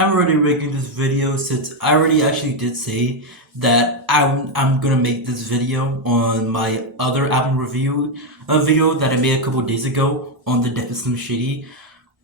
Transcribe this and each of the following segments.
I'm already making this video since I already actually did say that I'm gonna make this video on my other album review, a video that I made a couple days ago on the Death of Slim Shady.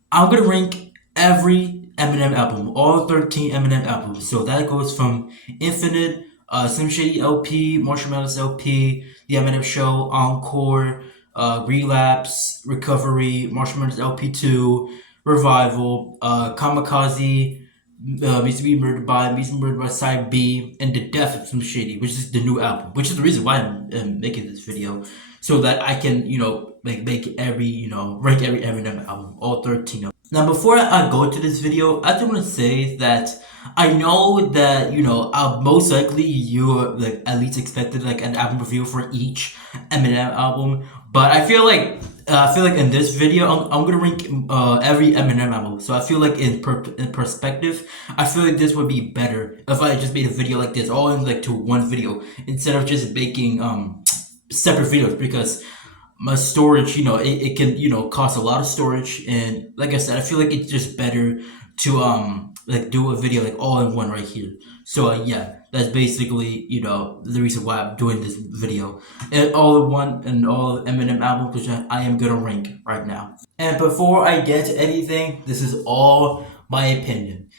I'm gonna rank every Eminem album, all 13 Eminem albums. So that goes from Infinite, Slim Shady LP, Marshall Mathers LP, The Eminem Show, Encore, Relapse, Recovery, Marshall Mathers LP2, Revival, Kamikaze, Meets to be Murdered by Side B, and The Death of Slim Shady, which is the new album, which is the reason why I'm making this video, so that I can, make every, rank every Eminem album, all 13 of them. Now, before I go to this video, I just want to say that I know that, most likely you like at least expected like an album review for each Eminem album, but I feel like in this video, I'm gonna rank every Eminem album. So I feel like in perspective, I feel like this would be better if I just made a video like this, all in like to one video, instead of just making separate videos, because my storage, it can, cost a lot of storage, and like I said, I feel like it's just better to like do a video like all in one right here. So yeah, that's basically, the reason why I'm doing this video, and all in one, and all Eminem albums, which I am gonna rank right now. And before I get to anything, this is all my opinion.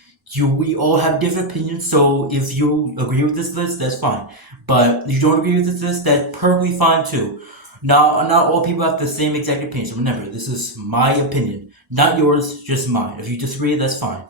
We all have different opinions, so if you agree with this list, that's fine. But if you don't agree with this list, that's perfectly fine too. Not all people have the same exact opinion. So remember, this is my opinion, not yours, just mine. If you disagree, that's fine.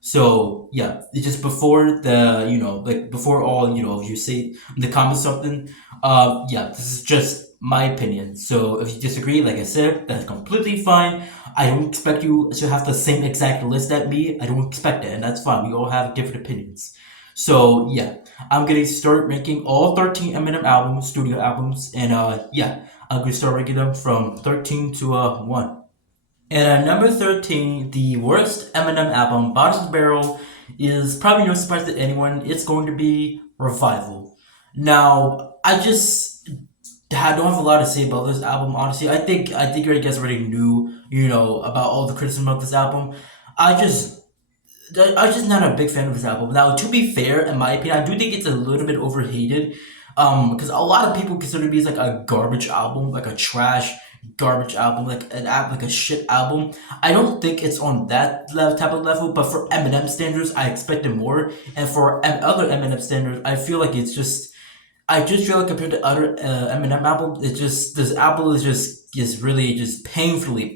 So yeah, it's just before the, like before all, if you say in the comments something, yeah, this is just my opinion. So if you disagree, like I said, that's completely fine. I don't expect you to have the same exact list at me. I don't expect it, and that's fine. We all have different opinions. So yeah, I'm gonna start ranking all 13 Eminem albums, studio albums, and yeah, I'm gonna start ranking them from 13 to 1. And at number 13, the worst Eminem album, bottom of the barrel, is probably no surprise to anyone. It's going to be Revival. Now, I don't have a lot to say about this album. Honestly, I think you guys already knew, about all the criticism of this album. I just I'm just not a big fan of this album. Now, to be fair, in my opinion, I do think it's a little bit overhated. Because a lot of people consider it as like a garbage album, like a trash garbage album, like like a shit album. I don't think it's on that type of level, but for Eminem standards, I expected more, and for other Eminem standards, I just feel like compared to other Eminem albums, this album is really just painfully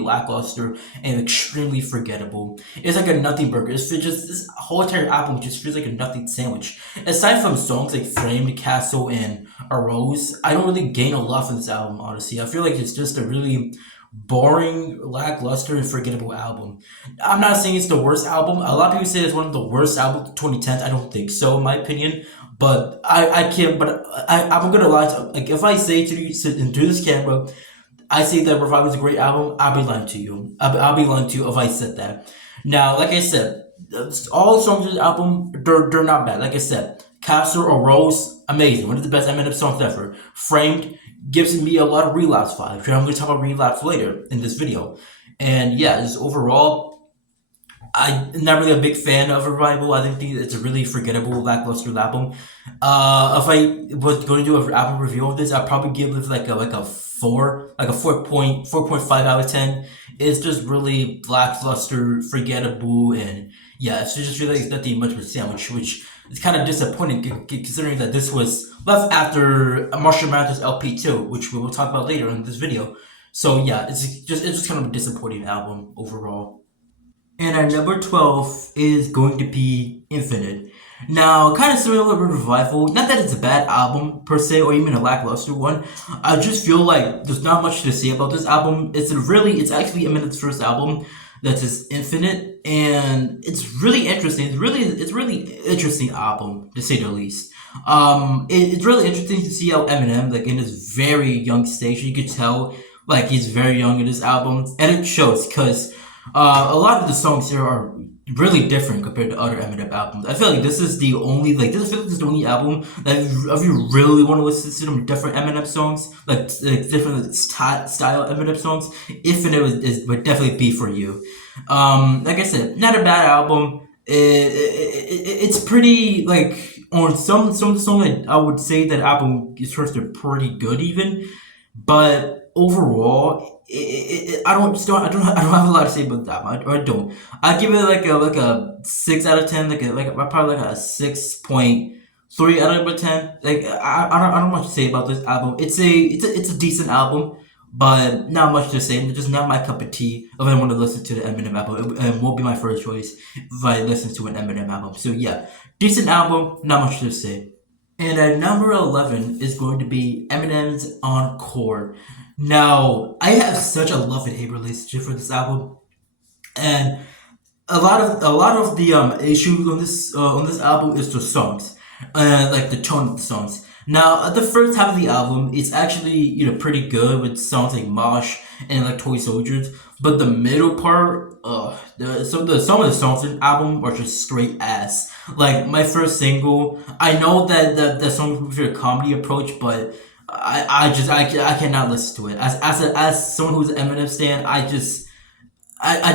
lackluster and extremely forgettable. It's like a nothing burger. It's just this whole entire album just feels like a nothing sandwich. Aside from songs like Framed, Castle, and A Rose, I don't really gain a lot from this album. Honestly, I feel like it's just a really boring, lackluster, and forgettable album. I'm not saying it's the worst album. A lot of people say it's one of the worst albums of 2010s. I don't think so, in my opinion. But I can't. But I'm gonna lie. Like if I say to you, sit and do this camera, I say that Revival is a great album, I'll be lying to you. I'll be lying to you if I said that. Now, like I said, all songs of the album, they're not bad. Like I said, Castle or Rose, amazing. One of the best Eminem songs ever. Framed gives me a lot of Relapse vibes. I'm going to talk about Relapse later in this video. And yeah, just overall, I'm not really a big fan of Revival. I think it's a really forgettable, lackluster album. If I was going to do an album review of this, I'd probably give it like a 4, like a 4.5 out of 10. It's just really lackluster, forgettable, and yeah, it's just really nothing much of a sandwich, which is kind of disappointing considering that this was left after Marshall Mathers LP2, which we will talk about later in this video. So yeah, it's just kind of a disappointing album overall. And at number 12 is going to be Infinite. Now, kind of similar to Revival, not that it's a bad album per se, or even a lackluster one. I just feel like there's not much to say about this album. It's actually Eminem's first album that is Infinite, and it's really interesting. It's really interesting album to say the least. It's really interesting to see how Eminem, like in his very young stage, you could tell like he's very young in this album, and it shows because a lot of the songs here are really different compared to other Eminem albums. I feel like this is the only album that if you really want to listen to some different Eminem songs, like different style Eminem songs, Infinite would definitely be for you. Like I said, not a bad album. it's pretty like on some of the songs I would say that album is first they're pretty good even, but overall I don't have a lot to say about that. I don't. I give it like a 6 out of 10, like probably like a 6.3 out of 10. Like I don't much to say about this album. It's a decent album, but not much to say. It's just not my cup of tea. If I want to listen to the Eminem album, it won't be my first choice if I listen to an Eminem album. So yeah, decent album, not much to say. And at number 11 is going to be Eminem's Encore. Now, I have such a love and hate relationship for this album, and a lot of the issues on this album is the songs, like the tone of the songs. Now, the first half of the album is actually pretty good with songs like Mosh and like Toy Soldiers, but the middle part, some of the songs in the album are just straight ass. Like my first single, I know that the song is a comedy approach, but I cannot listen to it. As someone who's an Eminem stan, I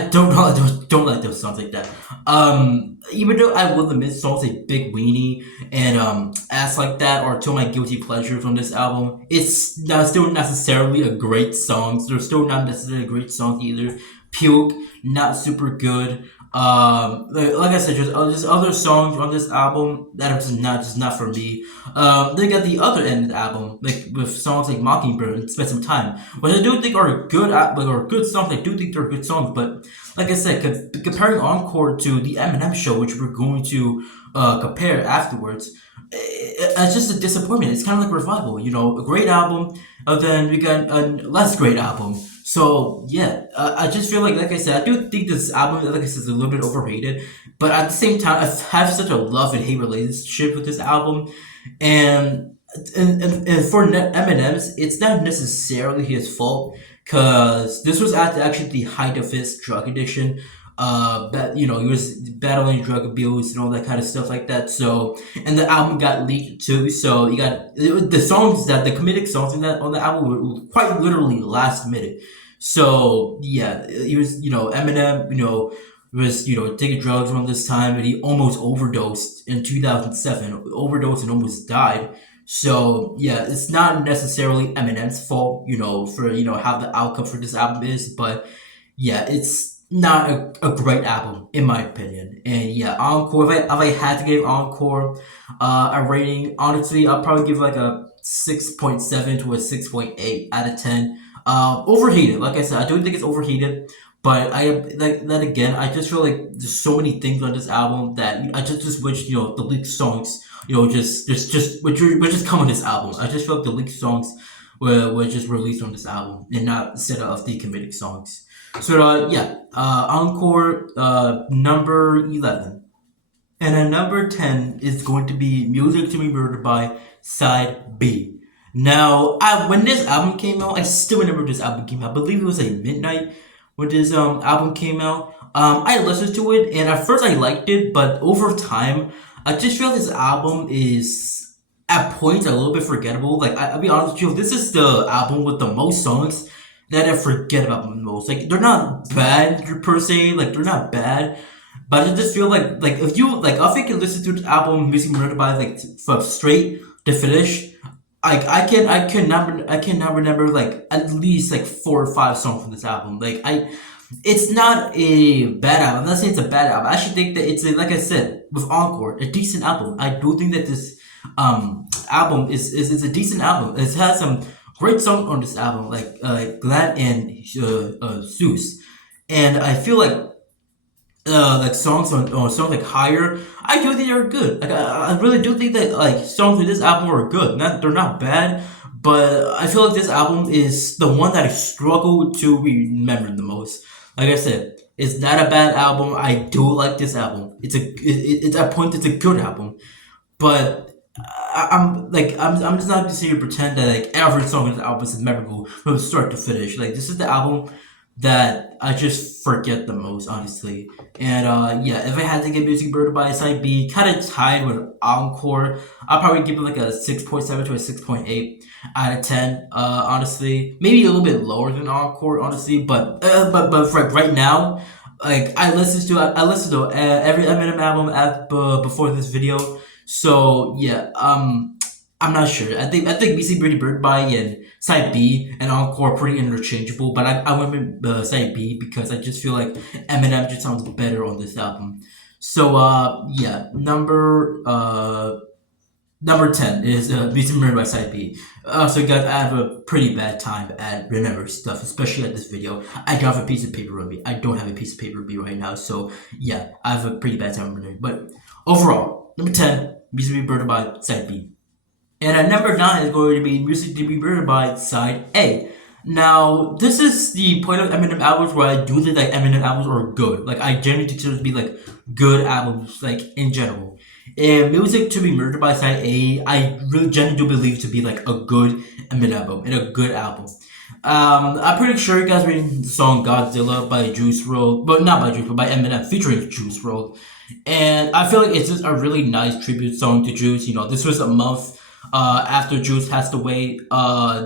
don't like those songs like that. Even though I will admit songs like Big Weenie and Ass Like That are two of my guilty pleasures on this album, it's not still necessarily a great song. They're still not necessarily a great song either. Puke, not super good. Like I said, just other songs on this album that are just not for me. They got the other end of the album, like with songs like Mockingbird and Spend Some Time, which I do think are good, like are good songs. I do think they're good songs, but like I said, comparing Encore to the Eminem show, which we're going to compare afterwards, it's just a disappointment. It's kind of like Revival, a great album, and then we got a less great album. So yeah, I just feel like I said, I do think this album, like I said, is a little bit overrated. But at the same time, I have such a love and hate relationship with this album, and and for Eminem's, it's not necessarily his fault because this was at actually the height of his drug addiction. That he was battling drug abuse and all that kind of stuff like that. So, and the album got leaked too. So you got the songs that the comedic songs in that on the album were quite literally last minute. So yeah, he was Eminem was taking drugs around this time, and he almost overdosed in 2007. Overdosed and almost died. So yeah, it's not necessarily Eminem's fault, for how the outcome for this album is, but yeah, it's not a great album in my opinion. And yeah, Encore. If I had to give Encore a rating, honestly, I'll probably give like a 6.7 to a 6.8 out of 10. Overheated, like I said, I do think it's overheated. But I like that again. I just feel like there's so many things on this album that I just wish the leaked songs just would just come on this album. I just feel like the leaked songs were just released on this album and not instead of the comedic songs. So yeah, Encore number 11. And at number 10 is going to be Music to Be Murdered by Side B. Now, when this album came out, I still remember this album came out. I believe it was like midnight when this album came out. I listened to it, and at first I liked it, but over time, I just feel this album is at points a little bit forgettable. Like I'll be honest with you, this is the album with the most songs that I forget about the most. Like they're not bad per se, like they're not bad, but I just feel like if you like if you can listen to the album Music Murdered by like from straight to finish, like I cannot remember like at least like 4 or 5 songs from this album. It's not a bad album. I'm not saying it's a bad album. I actually think that like I said with Encore, a decent album. I do think that this album is a decent album. It has some great songs on this album, like Glad and Zeus, and I feel like songs on songs like Higher, I do think they're good. Like I really do think that like songs in this album are good. They're not bad, but I feel like this album is the one that I struggle to remember the most. Like I said, it's not a bad album. I do like this album. It's at point it's a good album, but I'm just not gonna sit here and pretend that like every song in the album is memorable from start to finish. Like this is the album that I just forget the most, honestly. And yeah, if I had to give Music Murdered by Side B, kind of tied with Encore, I'll probably give it like a 6.7 to a 6.8 out of 10. Honestly, maybe a little bit lower than Encore, honestly, but right now, Like I listened to every Eminem album before this video. So yeah, I'm not sure. I think BC Pretty Bird by and Side B and Encore are pretty interchangeable, but I went with Side B because I just feel like Eminem just sounds better on this album. So yeah, number 10 is Beats and Murder by Side B. So guys, I have a pretty bad time at remembering stuff, especially at this video. I don't have a piece of paper with me. I don't have a piece of paper with me right now, so yeah, I have a pretty bad time remembering. But overall, number 10, Beats and Murder by Side B. And at number 9 is going to be Music to Be Murdered by Side A. Now, this is the point of Eminem albums where I do think like Eminem albums are good. Like, I genuinely consider them to be like good albums, like in general. And Music to Be Murdered by Side A, I really genuinely do believe to be like a good Eminem album and a good album. I'm pretty sure you guys are reading the song Godzilla by Juice WRLD, but not by Juice, but by Eminem featuring Juice WRLD. And I feel like it's just a really nice tribute song to Juice. You know, this was a month after Juice passed away.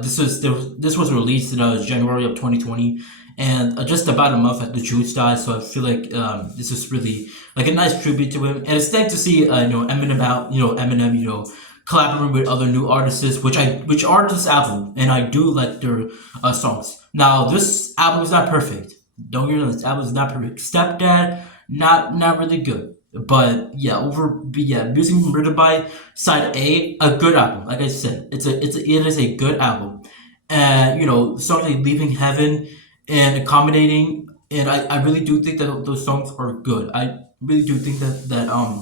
This was released in January of 2020, and just about a month after Juice died. So I feel like this is really like a nice tribute to him, and it's nice to see Eminem collaborating with other new artists, which are this album, and I do like their songs. Now this album is not perfect. Don't get me wrong, this album is not perfect. Stepdad, not really good. But yeah, Music Written by Side A good album. Like I said, it is a good album. And songs like Leaving Heaven and Accommodating, and I really do think that those songs are good. I really do think that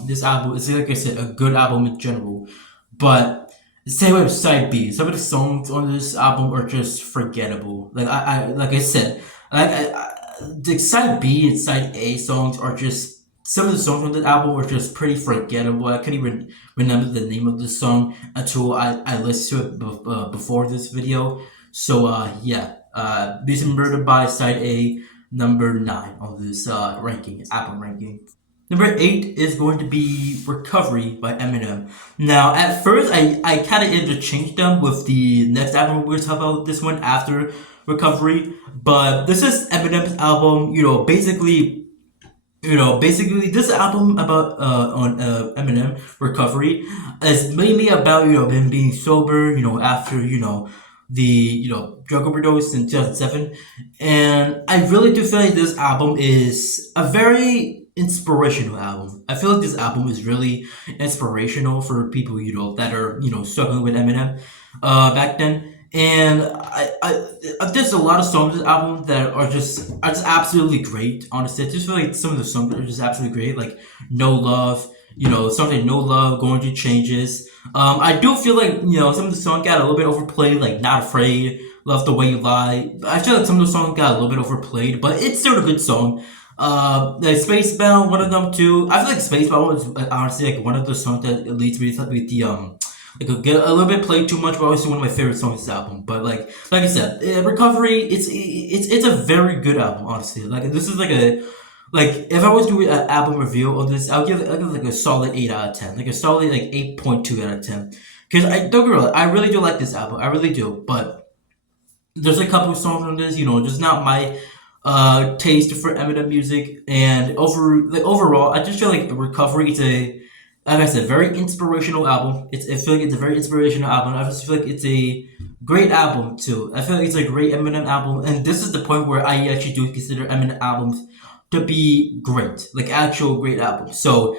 this album is, like I said, a good album in general. But same with Side B. Some of the songs on this album are just forgettable. Like I said, the Side B and Side A songs are just some of the songs on the album were just pretty forgettable. I couldn't even remember the name of the song until I listened to it before this video. So yeah, Beaten Murder by Side A, number 9 on this album ranking. Number 8 is going to be Recovery by Eminem. Now, at first, I kind of interchanged them with the next album we're talking about, this one after Recovery. But this is Eminem's album, basically this album about on Eminem Recovery is mainly about him being sober, after the drug overdose in 2007. And I really do feel like this album is a very inspirational album. I feel like this album is really inspirational for people that are struggling with Eminem back then. And there's a lot of songs on this album that are just absolutely great. Honestly, I just feel like some of the songs are just absolutely great. Like No Love, something No Love, Going Through Changes. I do feel like some of the songs got a little bit overplayed, like Not Afraid, Love the Way You Lie. I feel like some of the songs got a little bit overplayed, but it's still a good song. Like Spacebound, one of them too. I feel like Spacebound was honestly like one of the songs that leads me with the like get a little bit played too much, but obviously one of my favorite songs of this album. But like I said, Recovery, it's a very good album, honestly. Like this is like if I was doing an album review on this, I'll give it like a solid 8 out of 10, like a solid like 8.2 out of 10. Because I don't get me wrong, I really do like this album, I really do. But there's a couple of songs on this, just not my taste for Eminem music. And overall, I just feel like Recovery is like I said, very inspirational album. I feel like it's a very inspirational album. I just feel like it's a great album too. I feel like it's a great Eminem album, and this is the point where I actually do consider Eminem albums to be great, like actual great albums. So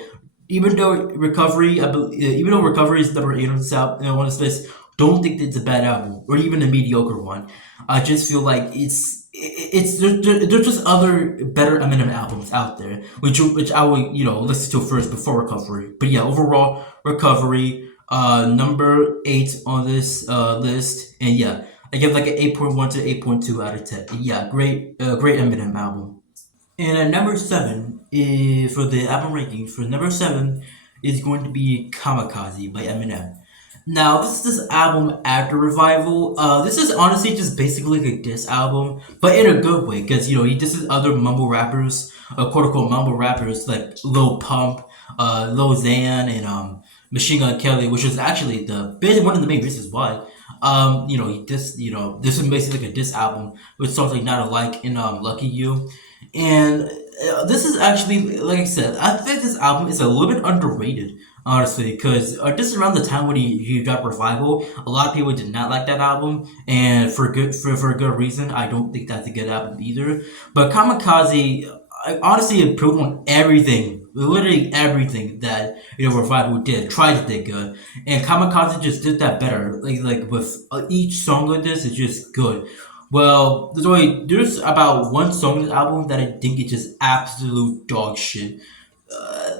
even though Recovery is number 8 on this list, don't think it's a bad album or even a mediocre one. I just feel like there's just other better Eminem albums out there, which I would listen to first before Recovery. But yeah, overall Recovery, number 8 on this list, and yeah, I give like an 8.1 to 8.2 out of 10. Yeah, great Eminem album. And at number 7 is for the album rankings. For number 7 is going to be Kamikaze by Eminem. Now, this is this album after Revival. This is honestly just basically like a diss album, but in a good way, because he disses other mumble rappers, quote unquote mumble rappers like Lil Pump, Lil Xan, and Machine Gun Kelly, which is actually one of the main reasons why. This is basically like a diss album with songs like Not Alike and Lucky You. And this is actually, like I said, I think this album is a little bit underrated, honestly, because just around the time when he got Revival, a lot of people did not like that album, and for a good reason. I don't think that's a good album either. But Kamikaze, I honestly improved on everything, literally everything that Revival did, tried to do good, and Kamikaze just did that better. Like with each song of this is just good. Well, there's about one song in this album that I think is just absolute dog shit.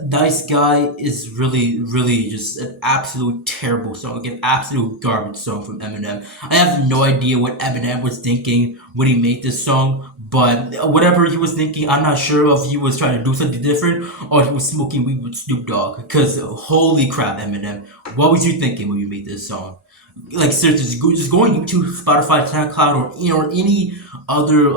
Nice Guy is really just an absolute terrible song, like an absolute garbage song from Eminem. I have no idea what Eminem was thinking when he made this song, but whatever he was thinking, I'm not sure if he was trying to do something different or he was smoking weed with Snoop Dogg. Because holy crap, Eminem, what was you thinking when you made this song? Like seriously, just go on YouTube, Spotify, SoundCloud, or or any other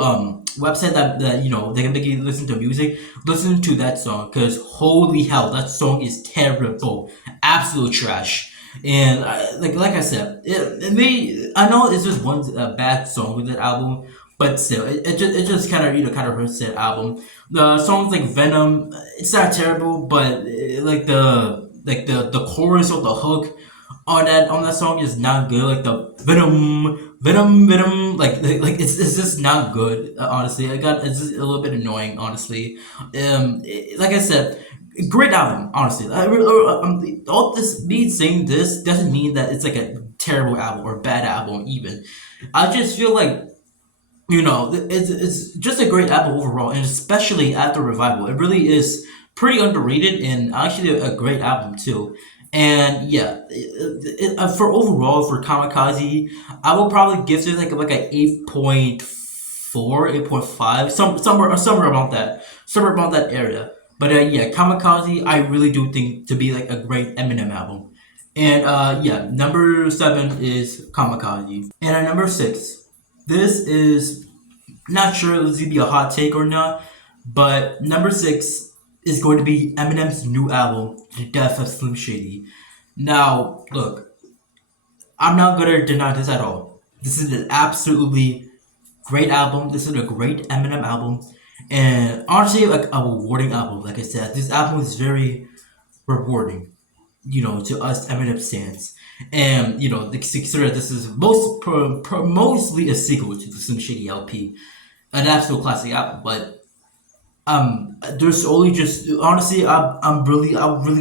website that they can make you listen to music. Listen to that song, because holy hell, that song is terrible, absolute trash. And like I said, it may I know it's just one bad song with that album, but still, it just kind of kind of hurts that album. The songs like Venom, it's not terrible, but like the chorus or the hook on that song is not good. Like the venom, like it's just not good. Honestly, it's just a little bit annoying. Honestly, like I said, great album. Honestly, all this me saying this doesn't mean that it's like a terrible album or bad album. Even I just feel like it's just a great album overall, and especially after Revival, it really is pretty underrated and actually a great album too. And yeah, for overall for Kamikaze, I will probably give it like a 8.4, 8.5, somewhere around that area. But yeah, Kamikaze, I really do think to be like a great Eminem album. And yeah, number seven is Kamikaze. And at number six, this is not sure if it's gonna be a hot take or not, but number six is going to be Eminem's new album, The Death of Slim Shady. Now, look, I'm not gonna deny this at all. This is an absolutely great album. This is a great Eminem album, and honestly, like a rewarding album. Like I said, this album is very rewarding, to us Eminem fans. And consider this is mostly a sequel to the Slim Shady LP, an absolute classic album. But there's only just honestly, I'm really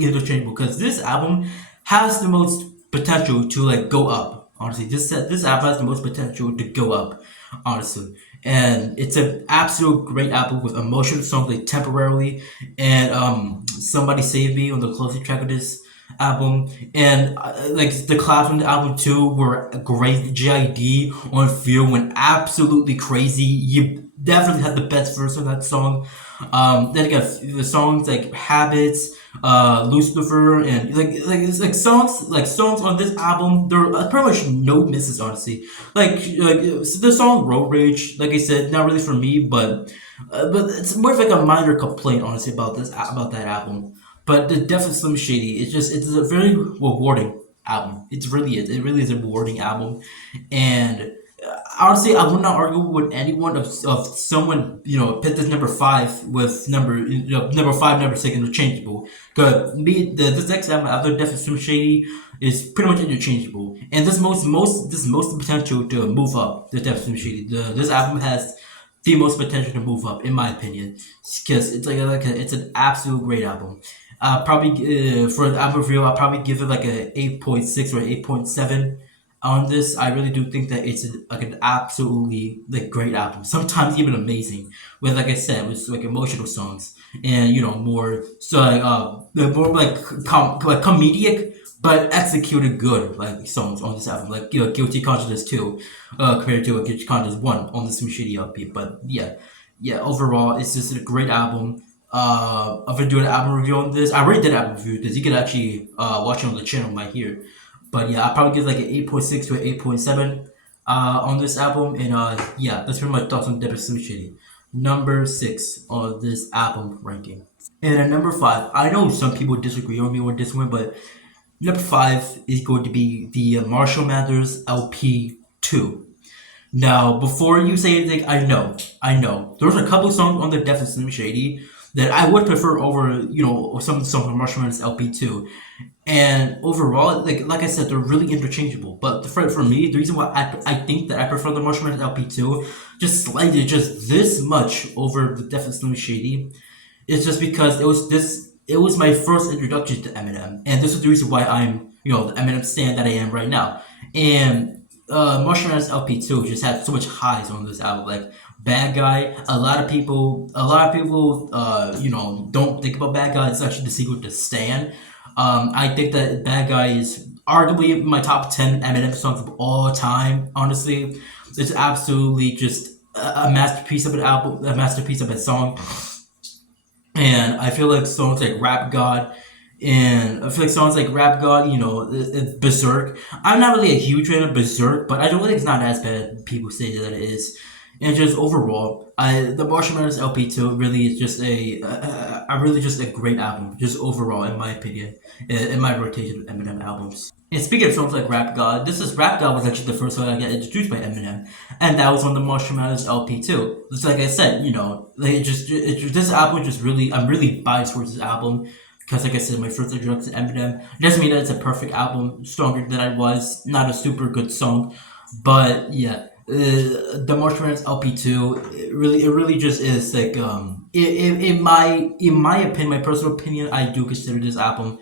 interchangeable because this album has the most potential to like go up. Honestly, this album has the most potential to go up. Honestly, and it's an absolute great album with emotional songs like "Temporarily" and "Somebody Save Me" on the closing track of this album, and like the collabs on the album too were great. JID on "Feel" went absolutely crazy. You definitely had the best verse on that song. Then you got the songs like "Habits," "Lucifer," and it's like songs on this album. There are pretty much no misses, honestly. So the song "Road Rage," like I said, not really for me, but it's more of like a minor complaint, honestly, about that album. But the Death of Slim Shady, it's a very rewarding album. It really is. It really is a rewarding album, and honestly, I would not argue with anyone of someone put this number five with number five, number six interchangeable. Cause this next album after Death of Slim Shady is pretty much interchangeable, and this most potential to move up the Death of Slim Shady. This album has the most potential to move up, in my opinion, because it's an absolute great album. Probably for the album review, I'll probably give it like a 8.6 or 8.7 on this. I really do think that it's like an absolutely like great album. Sometimes even amazing. With like I said, with like emotional songs and more so the more like comedic but executed good like songs on this album. Like Guilty Conscience 2, compared to Guilty Conscience 1 on this Shady LP. But yeah, overall it's just a great album. I'm gonna do an album review on this. I already did an album review this. You can actually watch it on the channel right here. But yeah, I'll probably give like an 8.6 to an 8.7 on this album. And yeah, that's pretty much thoughts on Dead Slim Shady. Number six on this album ranking. And at number five, I know some people disagree with me on this one, but number five is going to be the Marshall Mathers LP 2. Now, before you say anything, I know. There's a couple songs on the Death of Slim Shady that I would prefer over, some songs from Marshmallow's LP too. And overall, like I said, they're really interchangeable. But for me, the reason why I think that I prefer the Marshmallows LP2 just slightly, just this much over the Def and Slim Shady, it's just because it was my first introduction to Eminem, and this is the reason why I'm the Eminem stan that I am right now. And Marshmallow's LP2 just had so much highs on this album, like Bad Guy. A lot of people don't think about Bad Guy. It's actually the sequel to Stan. I think that Bad Guy is arguably my top 10 Eminem songs of all time. Honestly, it's absolutely just a masterpiece of an album, a masterpiece of a song. And I feel like songs like Rap God, and I feel like songs like Rap God, Berserk. I'm not really a huge fan of Berserk, but I don't think it's not as bad as people say that it is. And just overall, the Marshmallows LP2 really is just a really just a great album, just overall, in my opinion, in my rotation of Eminem albums. And speaking of songs like Rap God, this is Rap God was actually the first song I got introduced by Eminem, and that was on the Marshmallows LP too. Just like I said, like this album just really, I'm really biased towards this album because, like I said, my first introduction to Eminem. It doesn't mean that it's a perfect album, stronger than I was, not a super good song, but yeah. The Marshmallows LP2, it really just is like in my opinion, my personal opinion, I do consider this album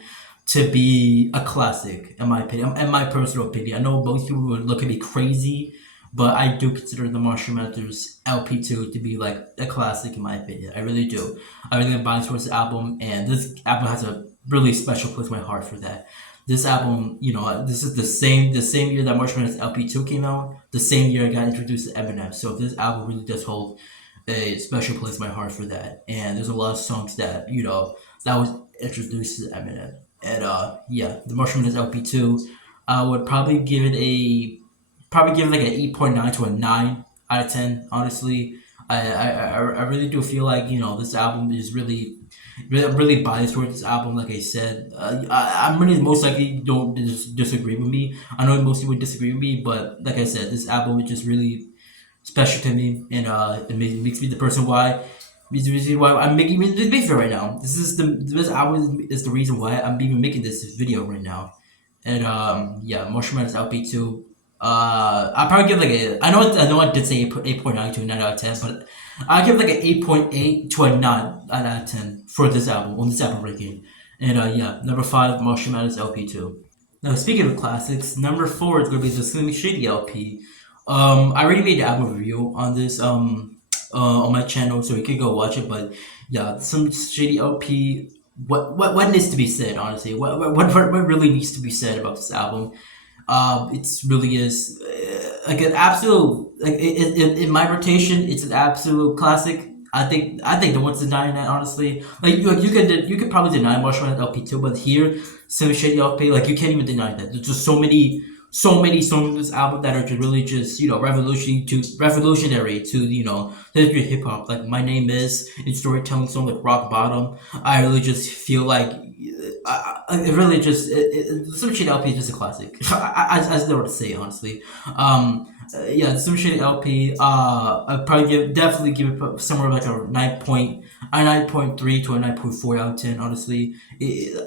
to be a classic, in my opinion, in my personal opinion. I know most people would look at me crazy, but I do consider the Marshall Mathers LP2 to be like a classic, in my opinion. I really do. I really am biased towards the album, and this album has a really special place in my heart for that. This album, this is the same year that Marshall Mathers LP2 came out, the same year I got introduced to Eminem. So this album really does hold a special place in my heart for that. And there's a lot of songs that that was introduced to Eminem. And yeah, the Marshmallows LP2, I would probably give it like an 8.9 to a 9 out of 10. Honestly, I really do feel like this album is I'm really biased towards this album. Like I said, I'm really most likely don't disagree with me. I know most people disagree with me, but like I said, this album is just really special to me, and it makes me the person why. It's the reason why I'm making this video right now. This album is the reason why I'm even making this video right now. And yeah, Marshmallow's LP2. I'll probably give like a. I know I did say 8.9 to a 9 out of 10, but I'll give like an 8.8 to a 9 out of 10 for this album on this album ranking. And yeah, number 5, Marshmallow's LP2. Now, speaking of classics, number 4 is going to be the Slim Shady LP. I already made the album review on this on my channel, so you can go watch it. But yeah, Slim Shady LP. What needs to be said? Honestly, what really needs to be said about this album? It's really is like an absolute like in my rotation. It's an absolute classic. I think no one's denying that, honestly. Like you could probably deny Marshmallow LP2, but here Slim Shady LP, like you can't even deny that. There's just so many songs in this album that are just really just revolutionary to the history of hip hop. Like My Name Is, and storytelling song like Rock Bottom. I really just feel like it really just Slim Shady LP is just a classic. I don't know what to say, honestly. Yeah, the Slim Shady LP. I'd probably definitely give it somewhere like a 9.3 to a 9.4 out of 10. Honestly,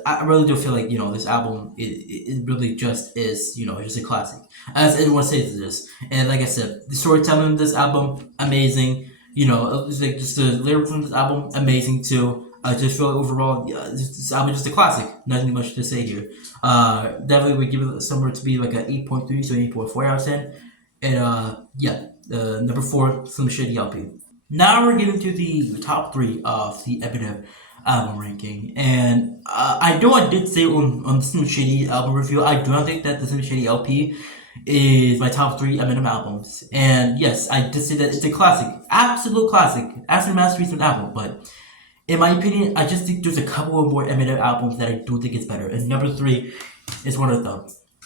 I really do feel like this album it really just is just a classic, as everyone says it is. And like I said, the storytelling of this album amazing. It's like just the lyrics on this album amazing too. I just feel like overall, yeah, this album is just a classic. Nothing much to say here. Definitely would give it somewhere to be like an 8.3 to 8.4 out of 10. And yeah, number 4, Slim Shady LP. Now we're getting to the top 3 of the Eminem album ranking. And I know I did say on the Slim Shady album review, I do not think that the Slim Shady LP is my top 3 Eminem albums. And yes, I did say that it's a classic. Absolute classic. Absolute masterpiece of an album. But in my opinion, I just think there's a couple of more Eminem albums that I do think is better. And number 3 is one of them.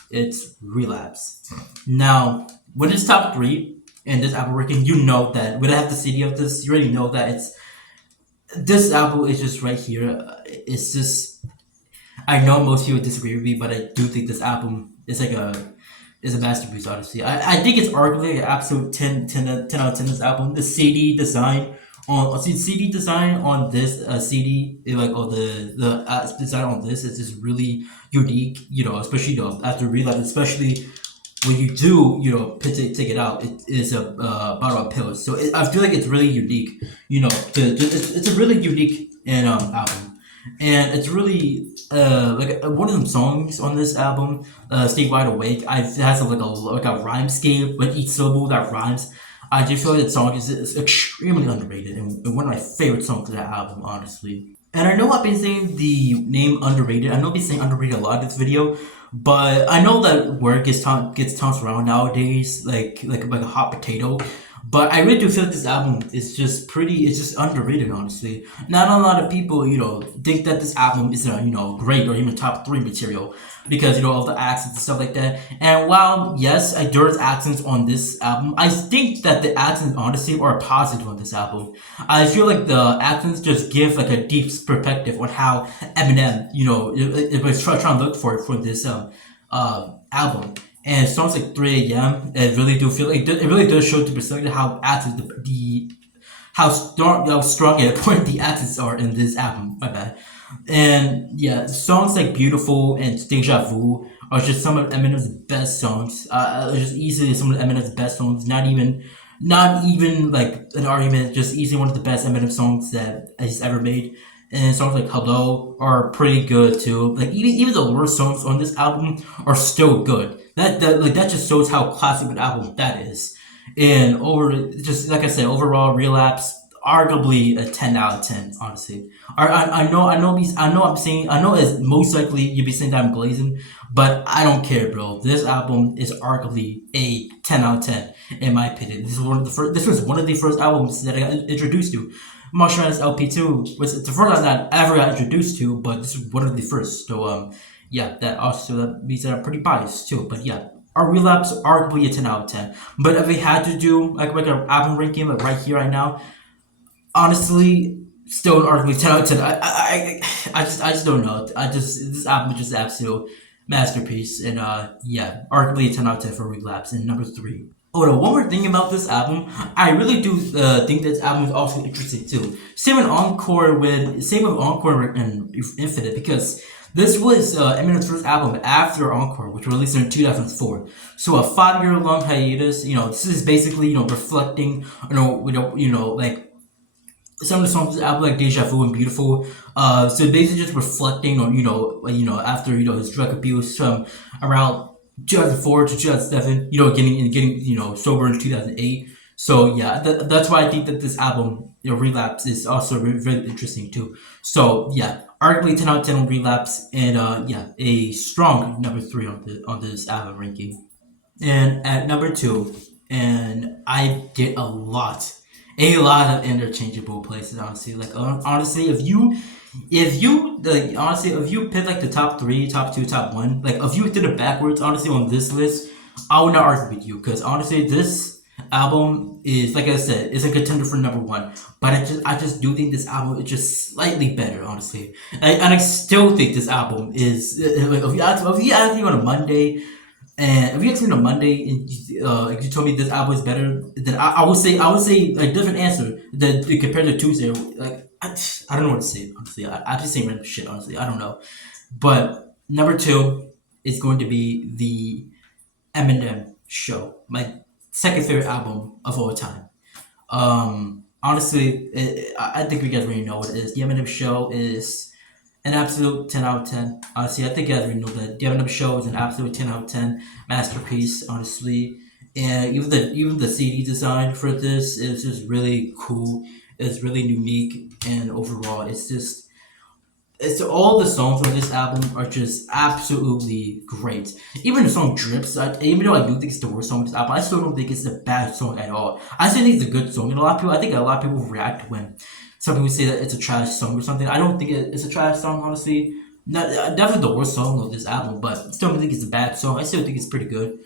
It's Relapse. Now, with this top 3 and this album ranking, you know that when I have the CD of this, you already know that this album is just right here. It's just, I know most people disagree with me, but I do think this album is a masterpiece. Honestly, I think it's arguably an absolute 10 out of 10. This album, the CD design on see CD design on this CD, like oh the design on this is just really unique. You know, especially after realize, especially when you do, take it out, it is a bottle of pills. So I feel like it's really unique. You know, it's a really unique and album, and it's really like one of them songs on this album, "Stay Wide Awake." It has like a rhyme scheme with each syllable that rhymes. I just feel like that song is extremely underrated and one of my favorite songs of that album, honestly. And I know I've been saying the name underrated. I know I've been saying underrated a lot in this video, but I know that word gets tossed around nowadays like a hot potato. But I really do feel like this album is just pretty. It's just underrated, honestly. Not a lot of people, think that this album is great or even top three material because of the accents and stuff like that. And while yes, there's accents on this album, I think that the accents honestly are positive on this album. I feel like the accents just give like a deep perspective on how Eminem, it was trying to look for this album. And songs like 3 a.m. It really do feel like it really does show the perspective how active the how strong and important the accents are in this album. My bad. And yeah, songs like "Beautiful" and "Deja Vu" are just some of Eminem's best songs. Just easily some of Eminem's best songs. Not even like an argument. Just easily one of the best Eminem songs that he's ever made. And songs like "Hello" are pretty good too. Like even the worst songs on this album are still good. That just shows how classic an album that is. And over just like I said, overall, Relapse arguably a 10 out of 10. Honestly, I know I know it's most likely you'll be saying that I'm glazing, but I don't care, bro. This album is arguably a 10 out of 10 in my opinion. This is one of the first. This was one of the first albums that I got introduced to. Mushroom's LP2 was the first one that I ever got introduced to, but this is one of the first. So yeah, that means that I'm pretty biased too. But yeah, our Relapse arguably a 10 out of 10. But if we had to do like an album ranking like right here right now, honestly, still arguably 10 out of 10. I just don't know. This album is just an absolute masterpiece, and yeah, arguably a 10 out of 10 for Relapse. And number three. Oh, no, one more thing about this album, I really do think this album is also interesting too. Same with Encore and Infinite because this was Eminem's first album after Encore, which was released in 2004. So a 5 year long hiatus. This is basically reflecting like some of the songs of the album like Deja Vu and Beautiful. So basically just reflecting on after his drug abuse from around 2004 to 2007. Getting sober in 2008. So yeah, that's why I think that this album Relapse is also very interesting too. So yeah, arguably 10 out of 10 on Relapse, and yeah, a strong number three on this album ranking. And at number two, and I did a lot of interchangeable places. Honestly, like honestly, if you pick like the top three, top two, top one, like if you did it backwards, honestly, on this list, I would not argue with you because honestly, this album is like I said, is a contender for number one. But I just do think this album is just slightly better, honestly, and I still think this album is like if you ask me on a Monday. And if you asked me on Monday and if you told me this album is better, then I would say a different answer than compared to Tuesday. Like I don't know what to say honestly. I just say random shit honestly. I don't know. But number two is going to be the Eminem Show, my second favorite album of all time. Honestly, I think you guys already know what it is. The Eminem Show is an absolute 10 out of 10. Honestly, I think you guys already know that. The Eminem Show is an absolute 10 out of 10 masterpiece, honestly. And even the CD design for this is just really cool. It's really unique, and overall, it's all the songs on this album are just absolutely great. Even the song "Drips," even though I do think it's the worst song on this album, I still don't think it's a bad song at all. I still think it's a good song. And I think a lot of people react when some people say that it's a trash song or something. I don't think it's a trash song, honestly. Not definitely the worst song of this album, but still don't think it's a bad song. I still think it's pretty good.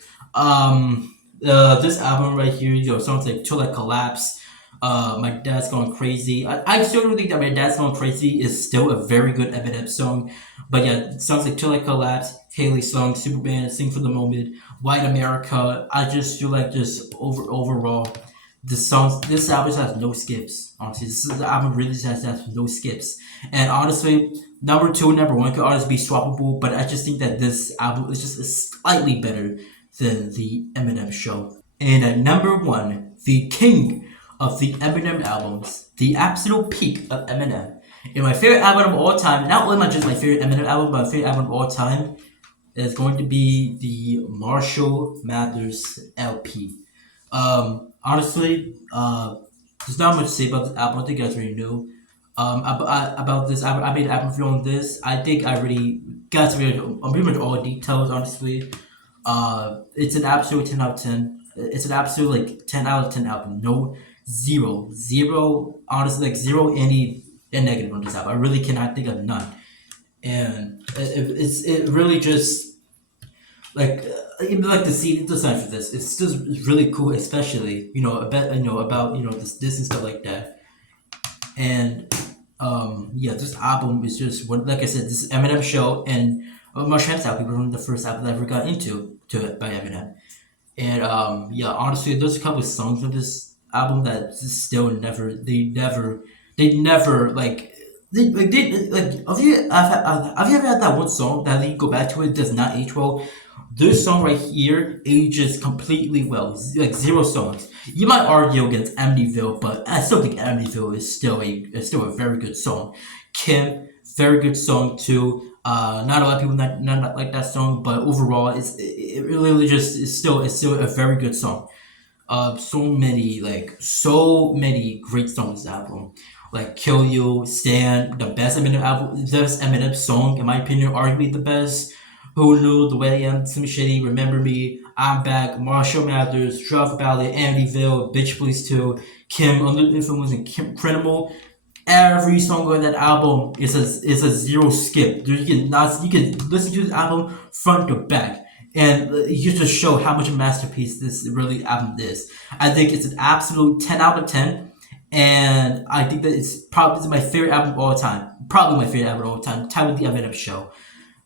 This album right here, songs like "Till I Collapse." My Dad's Gone Crazy. I still don't think that My Dad's Gone Crazy is still a very good Eminem song. But yeah, songs like Till I Collapse, Haley's song, Superman, Sing for the Moment, White America. I just feel like just overall, This album has no skips. Honestly, the album really has no skips. And honestly, number two, number one could honestly be swappable, but I just think that this album is just slightly better than the Eminem show. And at number one, the king of the Eminem albums, the absolute peak of Eminem. And my favorite album of all time, not only just my favorite Eminem album, but my favorite album of all time, is going to be the Marshall Mathers LP. Honestly, there's not much to say about this album. I think you guys already know. About this, I made an album review on this. I think I already got rid of pretty much all the details. Honestly, it's an absolute 10 out of 10. It's an absolute like 10 out of 10 album. No zero. Honestly, like zero any negative on this album. I really cannot think of none. And it really just like even like the CD design for this. It's just really cool, especially about this and stuff like that. And yeah, this album is just what, like I said, this Eminem show and Marshall's album was one of the first albums I ever got into to it by Eminem. And yeah, honestly, there's a couple of songs on this album that just still they never like like have you ever had that one song that you go back to it does not age well? This song right here ages completely well. Like zero songs. You might argue against Amityville, but I still think Amityville is still a very good song. Kim, very good song too. Not a lot of people not like that song, but overall, it really just is still a very good song. So many great songs in this album, like "Kill You," "Stand," the best Eminem album, the best Eminem song in my opinion, arguably the best. Who Knew, The Way I Am, Slim Shady, Remember Me, I'm Back, Marshall Mathers, Drug Ballad, Amityville, Bitch Please 2, Kim, Under the Influence, and Kim Criminal. Every song on that album is a zero skip. You can listen to this album front to back, and you just show how much a masterpiece this really album is. I think it's an absolute 10 out of 10, and I think that it's probably my favorite album of all time. Probably my favorite album of all time. Time with the Eminem Show,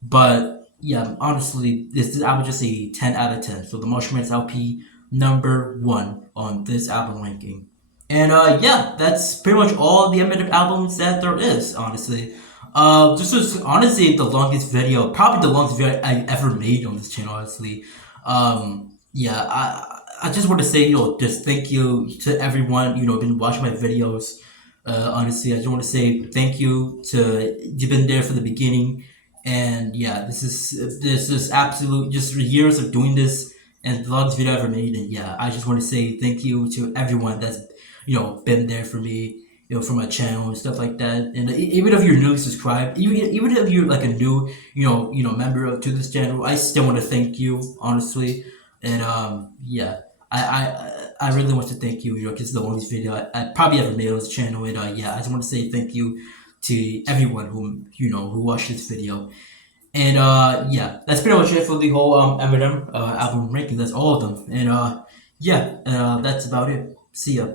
but yeah, honestly, this album just a 10 out of 10. So the Marshmallows LP number one on this album ranking. And yeah, that's pretty much all the Eminem albums that there is, honestly. This was honestly the longest video, probably the longest video I ever made on this channel, honestly. Yeah, I just want to say, just thank you to everyone, been watching my videos. Honestly, I just want to say thank you to you've been there for the beginning, and yeah, this is absolute just years of doing this and the longest video I ever made, and yeah, I just want to say thank you to everyone that's been there for me, for my channel and stuff like that. And even if you're newly subscribed, even if you're like a new, member to this channel, I still want to thank you, honestly. And yeah, I really want to thank you, because it's the longest video I probably ever made on this channel. And yeah, I just want to say thank you to everyone who watched this video. And yeah, that's pretty much it for the whole Eminem album ranking. That's all of them. And yeah, that's about it. See ya.